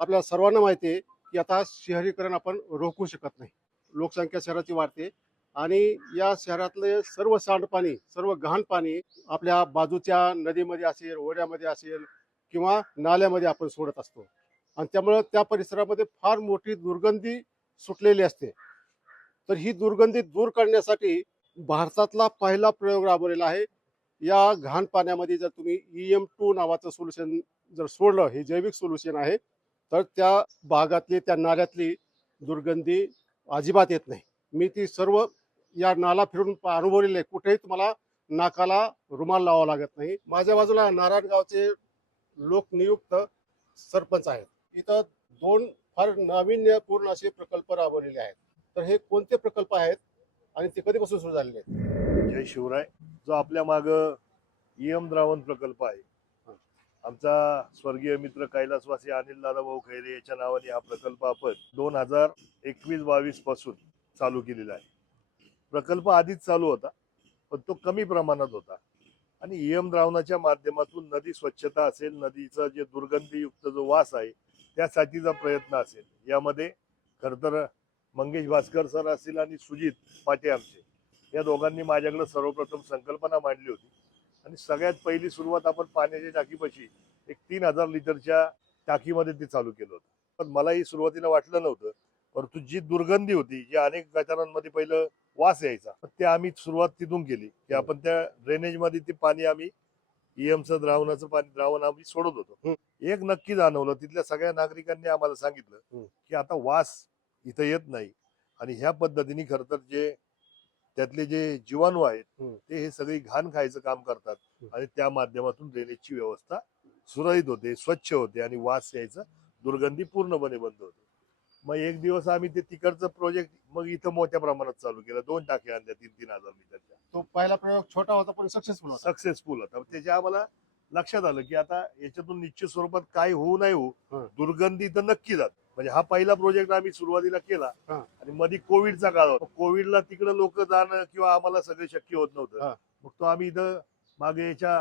आपल्या सर्वांना माहिती आहे की आता शहरीकरण आपण रोखू शकत नाही. लोकसंख्या शहराची वाढते आणि या शहरातले सर्व सांडपाणी, सर्व घाण पाणी आपल्या बाजूच्या नदीमध्ये असेल, ओढ्यामध्ये असेल किंवा नाल्यामध्ये आपण सोडत असतो आणि त्यामुळं त्या परिसरामध्ये फार मोठी दुर्गंधी सुटलेली असते. तर ही दुर्गंधी दूर करण्यासाठी भारतातला पहिला प्रयोग राबवलेला आहे. या घाण पाण्यामध्ये जर तुम्ही EM2 नावाचं सोल्युशन जर सोडलं, हे जैविक सोल्युशन आहे, तर त्या भागातली, त्या नाल्यातली दुर्गंधी अजिबात येत नाही. मी ती सर्व या नाला फिरून अनुभवलेली आहे. कुठेही तुम्हाला नाकाला रुमाल लावावा लागत नाही. माझ्या बाजूला नारायणगावचे लोकनियुक्त सरपंच आहेत. इथं 2 फार नाविन्यपूर्ण असे प्रकल्प राबवलेले आहेत. तर हे कोणते प्रकल्प आहेत आणि ते कधीपासून सुरू झालेले आहेत? जय शिवराय. जो आपल्या माग EM द्रावण प्रकल्प आहे, आमचा स्वर्गीय मित्र कैलासवासी अनिल दादा भाऊ खैरे याच्या नावाने हा प्रकल्प आपण 2021-22 पासून चालू केलेला आहे. प्रकल्प आधीच चालू होता, पण तो कमी प्रमाणात होता आणि EM द्रावणाच्या माध्यमातून नदी स्वच्छता असेल, नदीचा जे दुर्गंधीयुक्त जो वास आहे त्यासाठीचा प्रयत्न असेल. यामध्ये खरं तर मंगेश भास्कर सर असतील आणि सुजित पाटे आमचे, या दोघांनी माझ्याकडे सर्वप्रथम संकल्पना मांडली होती आणि सगळ्यात पहिली सुरुवात आपण पाण्याच्या टाकीपाशी एक 3000 लिटरच्या टाकीमध्ये ते चालू केलं होतं. पण मलाही सुरुवातीला वाटलं नव्हतं, परंतु जी दुर्गंधी होती, जी अनेक गटारांमध्ये पहिलं वास यायचा, ते आम्ही सुरुवात तिथून केली की आपण त्या ड्रेनेजमध्ये ते पाणी आम्ही EMचं द्रावणाचं पाणी द्रावण आम्ही सोडत होतो. एक नक्की जाणवलं, तिथल्या सगळ्या नागरिकांनी आम्हाला सांगितलं की आता वास इथं येत नाही आणि ह्या पद्धतीने खरं तर जे त्यातले जे जीवाणू आहेत ते हे सगळी घाण खायचं काम करतात आणि त्या माध्यमातून ड्रेनेजची व्यवस्था सुरळीत होते, स्वच्छ होते आणि वास यायचा दुर्गंधी पूर्णपणे बंद होते. मग एक दिवस आम्ही ते तिकडचं प्रोजेक्ट मग इथं मोठ्या प्रमाणात चालू केलं. 2 टाक्या आणल्या 3,000 लिटरच्या. तो पहिला प्रयोग छोटा होता पण सक्सेसफुल होता. सक्सेसफुल होता. त्याच्या आम्हाला लक्षात आलं की आता याच्यातून निश्चित स्वरूपात काय होऊ नाही होऊ, दुर्गंधी तर नक्की जात. म्हणजे हा पहिला प्रोजेक्ट आम्ही सुरुवातीला केला आणि मध्ये कोविडचा काळ होता. कोविडला तिकडे लोक जाणं किंवा आम्हाला सगळं शक्य होत नव्हतं. मग तो आम्ही इथं मागे याच्या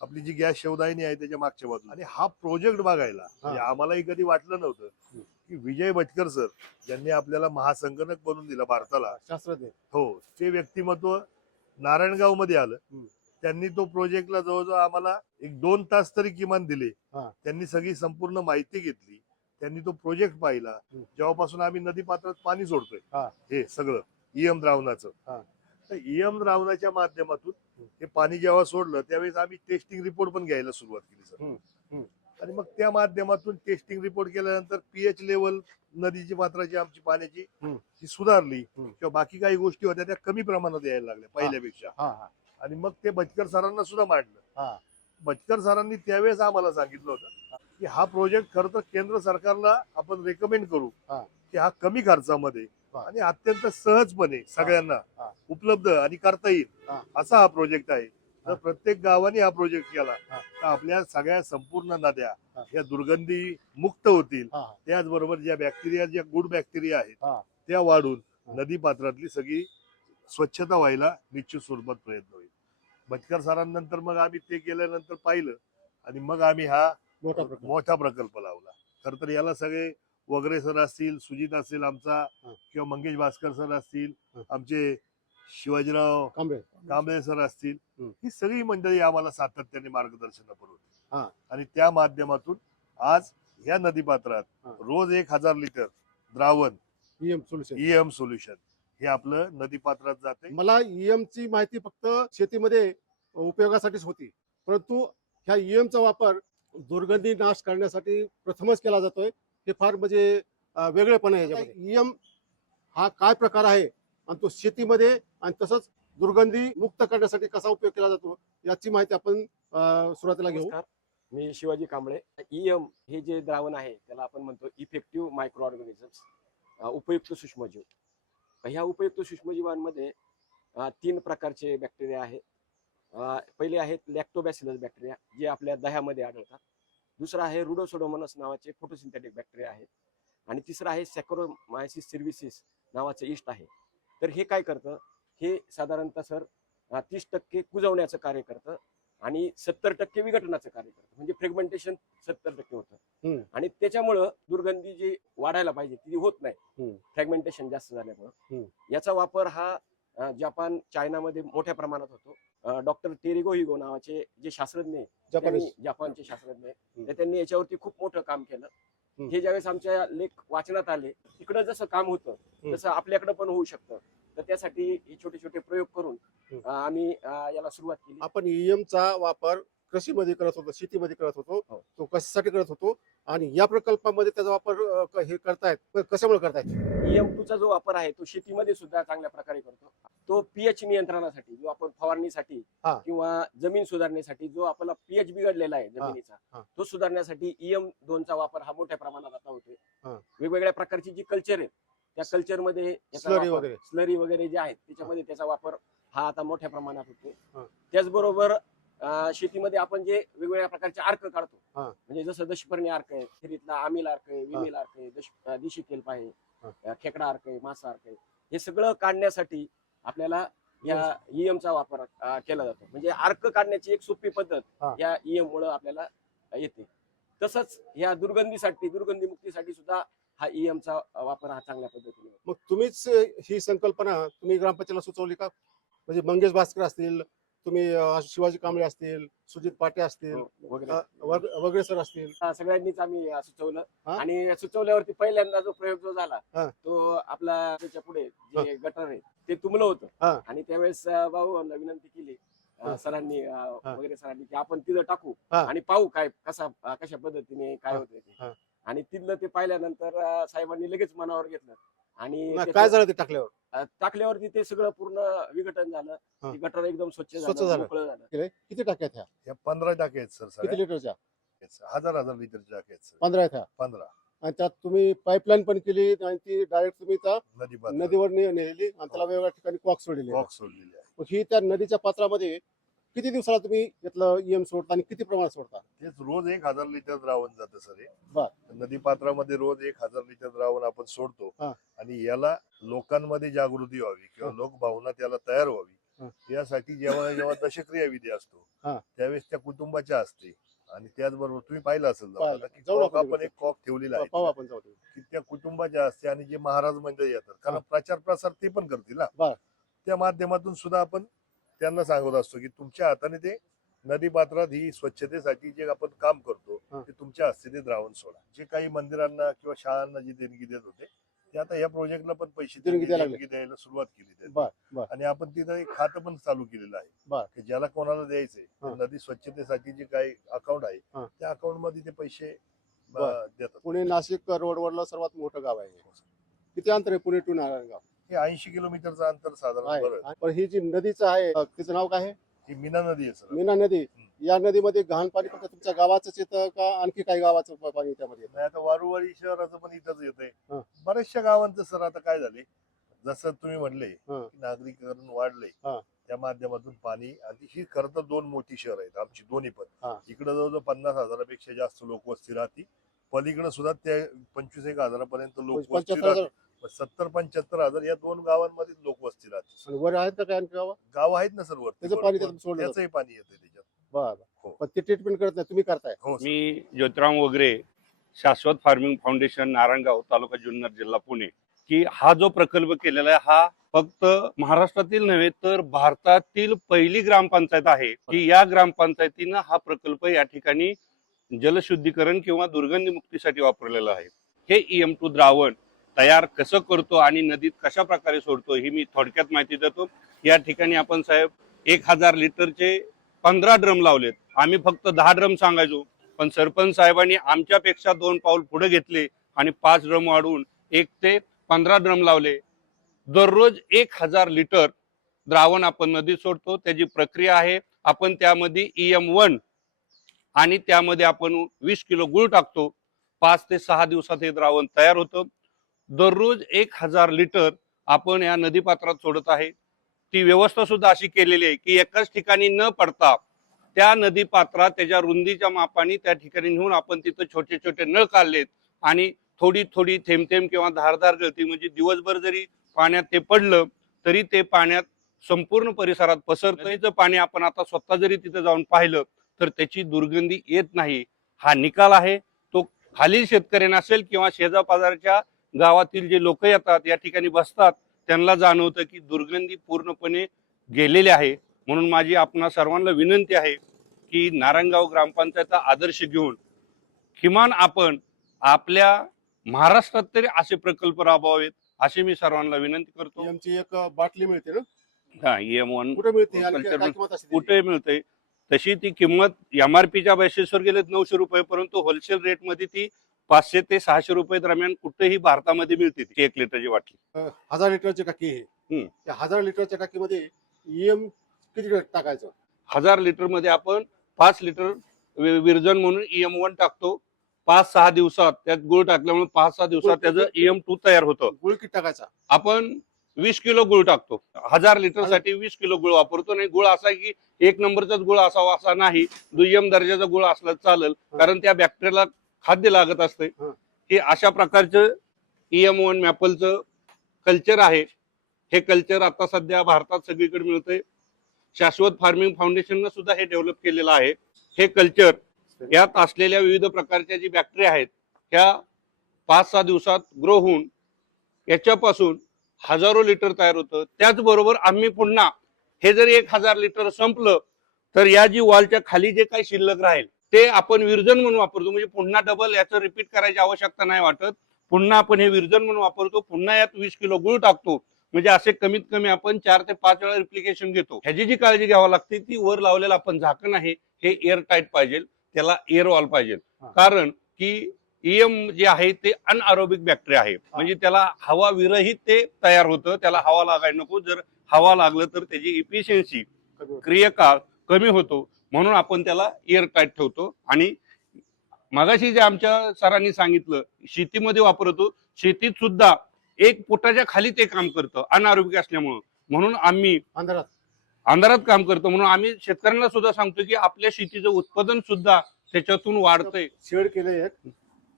आपली जी गॅस शेवदायनी आहे त्याच्या मागच्या बाजूला आणि हा प्रोजेक्ट बघायला म्हणजे आम्हालाही कधी वाटलं नव्हतं की विजय भटकर सर, ज्यांनी आपल्याला महासंगणक बनवून दिला भारताला, शास्त्रज्ञ, हो, ते व्यक्तिमत्व नारायणगाव मध्ये आलं. त्यांनी तो प्रोजेक्टला जवळजवळ आम्हाला एक 2 तास तरी किमान दिले. त्यांनी सगळी संपूर्ण माहिती घेतली, त्यांनी तो प्रोजेक्ट पाहिला. जेव्हापासून आम्ही नदी पात्रात पाणी सोडतोय हे सगळं EM द्रावणाचं, तर EM द्रावणाच्या माध्यमातून हे पाणी जेव्हा सोडलं त्यावेळेस आम्ही टेस्टिंग रिपोर्ट पण घ्यायला सुरुवात केली सर. आणि मग त्या माध्यमातून टेस्टिंग रिपोर्ट केल्यानंतर pH लेवल नदीची पात्राची आमची पाण्याची ती सुधारली किंवा बाकी काही गोष्टी होत्या त्या कमी प्रमाणात यायला लागल्या पहिल्यापेक्षा. आणि मग ते भटकर सरांना सुद्धा मांडलं. भटकर सरांनी त्यावेळेस आम्हाला सांगितलं होतं की हा प्रोजेक्ट खरं तर केंद्र सरकारला आपण रेकमेंड करू की हा कमी खर्चामध्ये आणि अत्यंत सहजपणे सगळ्यांना उपलब्ध आणि करता येईल असा हा प्रोजेक्ट आहे. जर प्रत्येक गावाने हा प्रोजेक्ट केला तर आपल्या सगळ्या संपूर्ण नद्या या दुर्गंधी मुक्त होतील. त्याचबरोबर ज्या बॅक्टेरिया, ज्या गुड बॅक्टेरिया आहेत त्या वाढून नदी पात्रातली सगळी स्वच्छता व्हायला निश्चित स्वरूपात प्रयत्न होईल. भटकर सरांनंतर मग आम्ही ते केल्यानंतर पाहिलं आणि मग आम्ही हा मोठा प्रकल्प लावला. खर तर याला सगळे वगैरे सर असतील, सुजित असेल आमचा किंवा मंगेश भास्कर सर असतील, आमचे शिवाजीराव कांबळे सर असतील, ही सगळी मंडळी आम्हाला सातत्याने मार्गदर्शन पुरवते आणि त्या माध्यमातून आज या नदीपात्रात रोज 1000 लिटर द्रावण EM सोल्युशन हे आपलं नदीपात्रात जाते. मला EMची माहिती फक्त शेतीमध्ये उपयोगासाठीच होती, परंतु ह्या EMचा वापर दुर्गंधी नाश करण्यासाठी प्रथमच केला जातोय. हे फार म्हणजे वेगळेपण आहे याच्यामध्ये. EM हा काय प्रकार आहे आणि तो शेतीमध्ये आणि तसंच दुर्गंधी मुक्त करण्यासाठी कसा उपयोग केला जातो याची माहिती आपण सुरुवातीला घेऊ. मी शिवाजी कांबळे. EM हे जे द्रावण आहे त्याला आपण म्हणतो इफेक्टिव्ह मायक्रो ऑर्गॅनिझम्स, उपयुक्त सूक्ष्मजीव. ह्या उपयुक्त सूक्ष्मजीवांमध्ये 3 प्रकारचे बॅक्टेरिया आहेत. पहिले आहेत लॅक्टोबॅसिलस बॅक्टेरिया, जे आपल्या दह्यामध्ये आढळतात. दुसरा आहे रुडोसोडोमोनास नावाचे फोटोसिंथेटिक बॅक्टेरिया आहेत आणि तिसरा आहे सॅकरोमायसिस सर्व्हिसिस नावाचं ईस्ट आहे. तर हे काय करतं, हे साधारणतः सर 30% कुजवण्याचं कार्य करतं आणि 70% विघटनाचं कार्य करतं, म्हणजे फ्रेगमेंटेशन 70% होतं. हम्म. आणि त्याच्यामुळं दुर्गंधी जी वाढायला पाहिजे ती होत नाही, हम्म. फ्रॅगमेंटेशन जास्त झाल्यामुळं. हम्म. याचा वापर हा जपान, चायनामध्ये मोठ्या प्रमाणात होतो. डॉक्टर टेरिगो हिगो नावाचे जे शास्त्रज्ञ आहेत, जपानीज. त्यांनी, जपानचे शास्त्रज्ञ आहेत, तर त्यांनी याच्यावरती खूप मोठं काम केलं. हम्म. हे ज्यावेळेस आमच्या लेख वाचनात आले, तिकडं जसं काम होतं तसं आपल्याकडे पण होऊ शकतं. तर त्यासाठी हे छोटे छोटे प्रयोग करून आम्ही याला सुरुवात केली. आपण ईएमचा वापर कृषीमध्ये करत होतो, शेतीमध्ये करत होतो. हो. तो कशासाठी करत होतो आणि या प्रकल्पामध्ये त्याचा वापर हे करतायत, कशामुळे करतायत? EM2 चा जो वापर आहे तो शेतीमध्ये सुद्धा चांगल्या प्रकारे करतो. तो पीएच नियंत्रणासाठी, जो आपण फवारणीसाठी हा. किंवा जमीन सुधारण्यासाठी, जो आपला पीएच बिघडलेला आहे जमिनीचा, हा. तो सुधारण्यासाठी EM2 चा वापर हा मोठ्या प्रमाणात आता होतोय. हा. वेगवेगळ्या प्रकारची जी कल्चर आहेत त्या कल्चरमध्ये स्लरी वगैरे जे आहेत त्याच्यामध्ये त्याचा वापर हा आता मोठ्या प्रमाणात होतो. त्याचबरोबर शेतीमध्ये आपण जे वेगवेगळ्या प्रकारचे अर्क काढतो, म्हणजे जसं दशपर्णी अर्क आहे, खरीतला आमिल अर्क आहे, विमिल अर्क आहे, देशी केल्प आहे, खेकडा अर्क आहे, मासा अर्क आहे, हे सगळं काढण्यासाठी आपल्याला या ईएमचा वापर केला जातो. म्हणजे अर्क काढण्याची एक सोपी पद्धत या ईएम मुळे आपल्याला येते. तसंच या दुर्गंधी मुक्तीसाठी सुद्धा हा ईएमचा वापर हा चांगल्या पद्धतीने होतो. मग तुम्हीच ही संकल्पना तुम्ही ग्रामपंचायतला सुचवली का? म्हणजे मंगेश भास्कर असतील, तुम्ही शिवाजी कांबळे असतील, सुजित पाटे असतील, वगैरे सर असतील, सगळ्यांनीच आम्ही सुचवलं. आणि सुचवल्यावरती पहिल्यांदा जो प्रयोग जो झाला तो आपला त्याच्या पुढे जे गटर आहे ते तुंबलं होतं. आणि त्यावेळेस भाऊला विनंती केली सरांनी वगैरे सरांनी की आपण तिथं टाकू आणि पाहू काय कशा पद्धतीने काय होतं ते. आणि तिथलं ते पाहिल्यानंतर साहेबांनी लगेच मनावर घेतलं. आणि काय झालं ते टाकल्यावरती ते सगळं पूर्ण विघटन झालं. गटर एकदम स्वच्छ झालं, मोकळं झालं. किती टाक्या आहेत ह्या 15 टाक्या आहेत सर. किती लिटरच्या? 1000 लिटरच्या टाक्या आहेत सर. 15 आहेत. 15. आणि त्यात तुम्ही पाईपलाईन पण केली आणि ती डायरेक्ट तुम्ही त्या नदीवर नेली आणि त्याला वेगवेगळ्या ठिकाणी कॉक सोडलेली आहे. ही त्या नदीच्या पात्रामध्ये किती दिवसाला तुम्ही यातलं ईएम सोडता आणि किती प्रमाणात सोडता? तेच रोज 1000 लिटर द्रावण जातं सर. नदी पात्रामध्ये रोज 1000 लिटर द्रावण आपण सोडतो. आणि याला लोकांमध्ये जागृती व्हावी किंवा लोकभावना त्याला तयार व्हावी यासाठी जेव्हा जेव्हा दशक्रिया विधी असतो त्यावेळेस त्या कुटुंबाच्या असते. आणि त्याचबरोबर तुम्ही पाहिलं असेल आपण एक कॉक ठेवलेला आहे की त्या कुटुंबाच्या असते. आणि जे महाराज मंडळी येतात, कारण प्रचार प्रसार ते पण करतील ना, त्या माध्यमातून सुद्धा आपण त्यांना सांगत असतो की तुमच्या हाताने ते नदी पात्रात ही स्वच्छतेसाठी जे आपण काम करतो ते तुमच्या हस्ते ते द्रावण सोडा. जे काही मंदिरांना किंवा शाळांना जी देणगी देत होते ते आता या प्रोजेक्टला पण पैसे देणगी द्यायला सुरुवात केली. आणि आपण तिथं एक खातं पण चालू केलेलं आहे की ज्याला कोणाला द्यायचंय नदी स्वच्छतेसाठी जे काही अकाउंट आहे त्या अकाउंट मध्ये ते पैसे देतात. पुणे नाशिक रोडवरलं सर्वात मोठं गाव आहे. किती अंतर आहे पुणे टू नारायणगाव? हे 80 किलोमीटरचं अंतर साधारण. पण ही जी नदीचं आहे तिचं नाव काय आहे? ही मीना नदी आहे सर. मीना नदी. या नदीमध्ये घाण पाणी फक्त तुमच्या गावाचंच येतं का आणखी काही गावाचं पाणी त्यामध्ये येतं? नाही, आता वारुवाडी शहराचं पण इथंच येतंय. बऱ्याचशा गावांचं सर आता काय झाले, जसं तुम्ही म्हणले नागरिकरण वाढले त्या माध्यमातून पाणी. आणि ही खरं तर 2 मोठी शहर आहेत आमची दोन्ही पण. इकडे जवळजवळ 50,000पेक्षा जास्त लोकवस्ती राहते. पलीकडे सुद्धा त्या 25,000 पर्यंत लोकवस्ती राहते. 70-75,000 या 2 गावांमध्ये लोकवस्ती राहते. वर आहेत का काय गाव आहेत ना सर वर, त्याचं पाणी त्याचंही पाणी येतं त्याच्यात. पण ते ट्रीटमेंट करत नाही, तुम्ही करताय? मी ज्योतिराम वगैरे, शाश्वत फार्मिंग फाउंडेशन, नारायणगाव, तालुका जुन्नर, जिल्हा पुणे. की हा जो प्रकल्प केलेला आहे हा फक्त महाराष्ट्रातील नव्हे तर भारतातील पहिली ग्रामपंचायत आहे की या ग्रामपंचायतीनं हा प्रकल्प या ठिकाणी जलशुद्धीकरण किंवा दुर्गंधी मुक्तीसाठी वापरलेला आहे. हे EM2 द्रावण तयार कसं करतो आणि नदीत कशा प्रकारे सोडतो ही मी थोडक्यात माहिती देतो. या ठिकाणी आपण साहेब 1000 लिटरचे 15 ड्रम लावलेत. आम्ही फक्त 10 ड्रम सांगायचो, पण सरपंच साहेबांनी आमच्यापेक्षा 2 पाऊल पुढे घेतले आणि 5 ड्रम वाढवून 1 ते 15 ड्रम लावले. दररोज 1000 लिटर द्रावण आपण नदीत सोडतो. त्याची प्रक्रिया आहे, आपण त्यामध्ये EM1 आणि त्यामध्ये आपण 20 किलो गुळ टाकतो. 5 ते 6 दिवसात हे द्रावण तयार होतं. दररोज 1000 लिटर आपण या नदीपात्रात सोडत आहे. ती व्यवस्था सुद्धा अशी केलेली आहे की एकाच ठिकाणी न पडता त्या नदी पात्रात त्याच्या रुंदीच्या मापाने त्या ठिकाणी नेऊन आपण तिथं छोटे छोटे नळ काढलेत. आणि थोडी थोडी थेंब थेंब किंवा धारदार गळती, म्हणजे दिवसभर जरी पाण्यात ते पडलं तरी ते पाण्यात संपूर्ण परिसरात पसरतं. नदीचं पाणी आपण आता स्वतः जरी तिथे जाऊन पाहिलं तर त्याची दुर्गंधी येत नाही. हा निकाल आहे. तो खालील शेतकऱ्यांना असेल किंवा शेजापाजारच्या गावातील जे लोक येतात या ठिकाणी बसतात त्यांना जाणवतं की दुर्गंधी पूर्णपणे गेलेली आहे. म्हणून माझी आपणा सर्वांना विनंती आहे की नारायणगाव ग्रामपंचायतचा आदर्श घेऊन किमान आपण आपल्या महाराष्ट्रात तरी असे प्रकल्प राबवावेत अशी मी सर्वांना विनंती करतो. EM ची एक बाटली मिळते ना, हा EM1 कुठे मिळते आणि कल्चर काय किंमत असते? कुठे मिळते तशी ती किंमत MRPच्या बेसिसवर गेले 900 रुपये, परंतु होलसेल रेट मध्ये ती 500 ते 600 रुपये दरम्यान कुठेही भारतामध्ये मिळते ती 1 लिटरची बाटली. 1000 लिटरची टाकी आहे. त्या 1000 लिटरच्या टाकीमध्ये EM किती टाकायचं? 1000 लिटर मध्ये आपण 5 लिटर विरजन म्हणून EM1 टाकतो. 5-6 दिवसात त्यात गुळ टाकल्यामुळे 5-6 दिवसात त्याचं EM2 तयार होतं. गुळ किती टाकायचा? आपण 20 किलो गुळ टाकतो. 1000 लिटर साठी 20 किलो गुळ वापरतो. नाही गुळ असा की एक नंबरचाच गुळ असावा असा नाही, दुय्यम दर्जाचा गुळ असला चालेल, कारण त्या बॅक्टेरियाला खाद्य लागत असते. हे अशा प्रकारचं EM1 मॅपलचं कल्चर आहे. हे कल्चर आता सध्या भारतात सगळीकडे मिळतंय. शाश्वत फार्मिंग फाउंडेशननं सुद्धा हे डेव्हलप केलेलं आहे. हे कल्चर यात असलेल्या विविध प्रकारच्या जी बॅक्टेरिया आहेत ह्या 5-6 दिवसात ग्रो होऊन याच्यापासून हजारो लिटर तयार होतं. त्याचबरोबर आम्ही पुन्हा हे जर 1000 लिटर संपलं तर या जी वॉलच्या खाली जे काही शिल्लक राहील ते आपण विरजन म्हणून वापरतो. म्हणजे पुन्हा डबल याचं रिपीट करायची आवश्यकता नाही वाटत. पुन्हा आपण हे विरजन म्हणून वापरतो. पुन्हा यात 20 किलो गुळ टाकतो. म्हणजे असे कमीत कमी आपण 4 ते 5 वेळा रिप्लिकेशन घेतो. ह्याची जी काळजी घ्यावी लागते ती वर लावलेलं आपण झाकण आहे हे एअर टाईट पाहिजे, त्याला एअर वॉल पाहिजे. कारण की EM जे आहे ते अनआरोबिक बॅक्टेरिया आहे. म्हणजे त्याला हवा विरहित ते तयार होतं. त्याला हवा लागायला नको. जर हवा लागलं तर त्याची इफिशियन्सी क्रियाकाळ कमी होतो. म्हणून आपण त्याला एअर टाईट ठेवतो. आणि मगाशी जे आमच्या सरांनी सांगितलं शेतीमध्ये वापरतो, शेतीत सुद्धा 1 फुटाच्या खाली ते काम करतं अनारोग्य असल्यामुळं. म्हणून आम्ही अंधारात काम करतो. म्हणून आम्ही शेतकऱ्यांना सुद्धा सांगतो की आपल्या शेतीचं उत्पादन सुद्धा त्याच्यातून वाढतंय. शेड केले एक,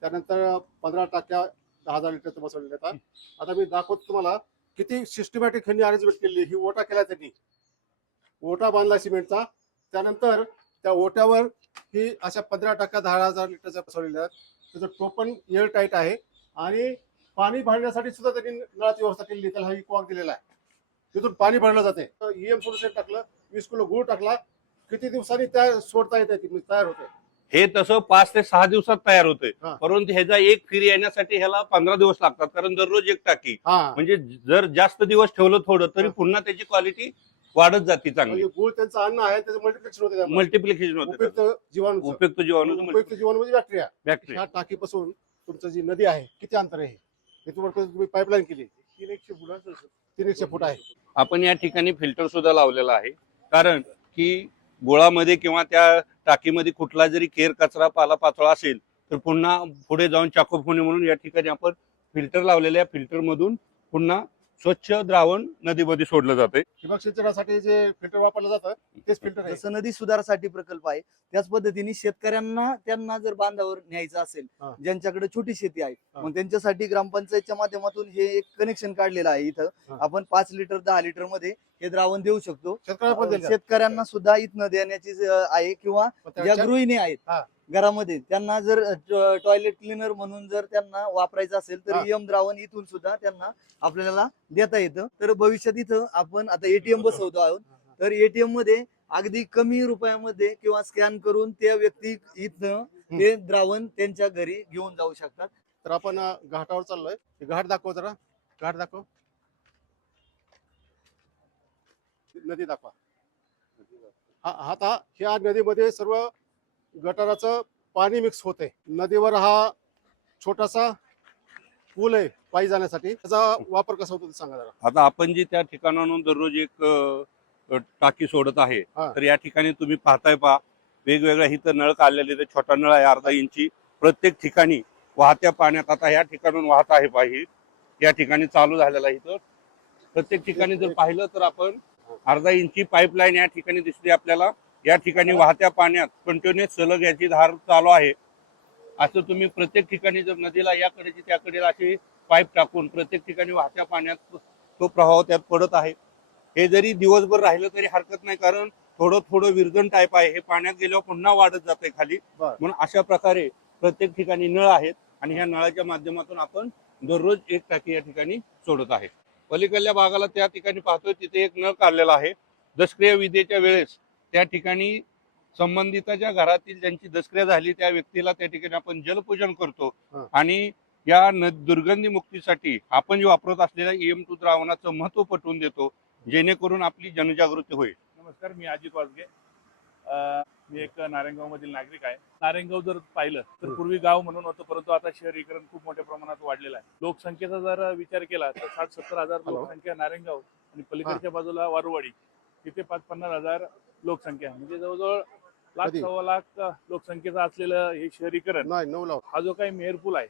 त्यानंतर 15 टाक्या 10,000 लिटरचं बसवलेलं आहे. आता मी दाखवतो तुम्हाला किती सिस्टमॅटिक ह्यांनी अरेंजमेंट केली. ही ओटा केला त्यांनी, ओटा बांधला सिमेंटचा. त्यानंतर त्या ओट्यावर ही अशा 15 टाक्या 10,000 लिटरच्या बसवलेल्या आहेत. त्याचं टोपण एअर टाईट आहे आणि पाणी भरण्यासाठी सुद्धा त्यांनी नळाची व्यवस्था केलेली. त्याला हा कॉक दिलेला आहे, तिथून पाणी भरलं जाते. EM सोल्युशन टाकलं, 20 किलो गुळ टाकला, किती दिवसांनी त्या सोडता येते, ती तयार होते. हे तसं 5 ते 6 दिवसात तयार होते. परंतु ह्याचा एक फिरी येण्यासाठी ह्याला 15 दिवस लागतात. कारण दररोज एक टाकी, म्हणजे जर जास्त दिवस ठेवलं थोडं तरी पुन्हा त्याची क्वालिटी वाढत जाते चांगली. गुळ त्यांचं अन्न आहे, त्याचं मल्टिप्लिकेशन होते. उपयुक्त जीवाणू म्हणजे बॅक्टेरिया. ह्या टाकीपासून तुमचं जी नदी आहे किती अंतर आहे हे तुम्ही पाईपलाईन केली? 300 फूट आहे. आपण या ठिकाणी फिल्टर सुद्धा लावलेला आहे. कारण की गुळामध्ये किंवा त्या टाकीमध्ये कुठला जरी केर कचरा पालापाचोळा असेल तर पुन्हा पुढे जाऊन चाकूप होणे म्हणून या ठिकाणी आपण फिल्टर लावलेल्या फिल्टर मधून पुन्हा स्वच्छ द्रावण नदीमध्ये सोडलं जाते. ठिबक सिंचनासाठी जे फिल्टर वापरलं जातं तेच फिल्टर आहे. जसं नदी सुधारासाठी प्रकल्प आहे त्याच पद्धतीने शेतकऱ्यांना त्यांना जर बांधावर न्यायचं असेल, ज्यांच्याकडे छोटी शेती आहे, मग त्यांच्यासाठी ग्रामपंचायतच्या माध्यमातून हे एक कनेक्शन काढलेलं आहे. इथं आपण 5 लिटर 10 लिटर मध्ये हे द्रावण देऊ शकतो. शेतकऱ्यांना सुद्धा इथनं देण्याची आहे. किंवा ज्या गृहिणी आहेत घरामध्ये त्यांना जर टॉयलेट क्लिनर म्हणून जर त्यांना वापरायचं असेल तर EM द्रावण इथून सुद्धा त्यांना आपल्याला देता येतं. तर भविष्यात इथं आपण आता ATM बसवतो आहोत, तर ATM मध्ये अगदी कमी रुपयामध्ये किंवा स्कॅन करून त्या व्यक्ती इथं ते द्रावण त्यांच्या घरी घेऊन जाऊ शकतात. तर आपण घाटावर चाललोय. घाट दाखव जरा, घाट दाखव, नदी दाखवा. आता ह्या नदीमध्ये सर्व गटाराचं पाणी मिक्स होते. नदीवर हा छोटासा पूल आहे पायी जाण्यासाठी, त्याचा वापर कसा होतो ते सांगा जरा. आता आपण जी त्या ठिकाणाहून दररोज एक टाकी सोडत आहे, तर या ठिकाणी तुम्ही पाहताय वेगवेगळ्या इथं नळ काढलेले. छोटा नळ आहे 1/2 इंची. प्रत्येक ठिकाणी वाहत्या पाण्यात आता या ठिकाणून वाहत आहे पाहिजे. या ठिकाणी चालू झालेला आहे. इथं प्रत्येक ठिकाणी जर पाहिलं तर आपण 1/2 इंची पाईपलाईन या ठिकाणी दिसते आपल्याला. या ठिकाणी वाहत्या पाण्यात कंटिन्युअस सलग याची धार चालू आहे. असं तुम्ही प्रत्येक ठिकाणी जर नदीला याकडेची त्याकडे अशी पाईप टाकून प्रत्येक ठिकाणी वाहत्या पाण्यात तो प्रवाह त्यात पडत आहे. हे जरी दिवसभर राहिलं तरी हरकत नाही, कारण थोडं थोडं विरजन टाईप आहे, हे पाण्यात गेल्यावर पुन्हा वाढत जाते खाली. बर. म्हणून अशा प्रकारे प्रत्येक ठिकाणी नळ आहेत आणि ह्या नळाच्या माध्यमातून आपण दररोज एक टाकी या ठिकाणी सोडत आहे. पलीकडल्या भागाला त्या ठिकाणी पाहतोय तिथे एक नळ काढलेला आहे. दशक्रिया विधेच्या वेळेस त्या ठिकाणी संबंधिताच्या घरातील ज्यांची दशक्रिया झाली त्या व्यक्तीला त्या ठिकाणी आपण जलपूजन करतो आणि या दुर्गंधी मुक्तीसाठी आपण जे वापरत असलेल्या EM2 द्रावणाचं महत्व पटवून देतो, जेणेकरून आपली जनजागृती होईल. नमस्कार, मी अजित वाजगे. मी एक नारायणगाव मधील नागरिक आहे. नारायणगाव जर पाहिलं तर पूर्वी गाव म्हणून होतं, परंतु आता शहरीकरण खूप मोठ्या प्रमाणात वाढलेलं आहे. लोकसंख्येचा जर विचार केला तर 60-70 हजार लोकसंख्या नारायणगाव आणि पलीकडच्या बाजूला वारुवाडी तिथे 5-50 हजार लोकसंख्या आहे. म्हणजे जवळजवळ 1-1.25 लाख लोकसंख्येचं असलेलं हे शहरीकरण, नाही 9 लाख. हा जो काही मेहर पूल आहे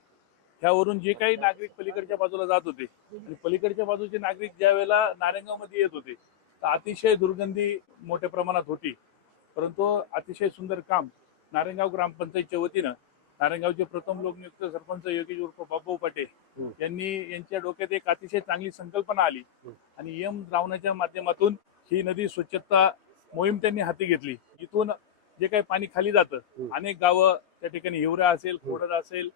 त्यावरून जे काही नागरिक पलीकडच्या बाजूला जात होते आणि पलीकडच्या बाजूचे नागरिक ज्या वेळेला नारायणगाव मध्ये येत होते तर अतिशय दुर्गंधी मोठ्या प्रमाणात होती. परंतु अतिशय सुंदर काम नारायणगाव ग्रामपंचायतच्या वतीनं नारायणगावचे प्रथम लोकनियुक्त सरपंच योगेश उर्फ बाबू पाटे यांनी यांच्या डोक्यात एक अतिशय चांगली संकल्पना आली आणि EM द्रावणाच्या माध्यमातून ही नदी स्वच्छता मोहीम त्यांनी हाती घेतली. जिथून जे काही पाणी खाली जातं, अनेक गावं त्या ठिकाणी हिवरा असेल, खोडद असेल,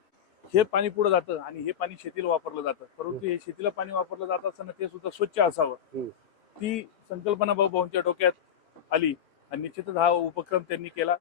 हे पाणी पुढे जातं आणि हे पाणी शेतीला वापरलं जातं. परंतु हे शेतीला पाणी वापरलं जात असताना ते सुद्धा स्वच्छ असावं, ती संकल्पना भाऊंच्या डोक्यात आली आणि निश्चितच हा उपक्रम त्यांनी केला.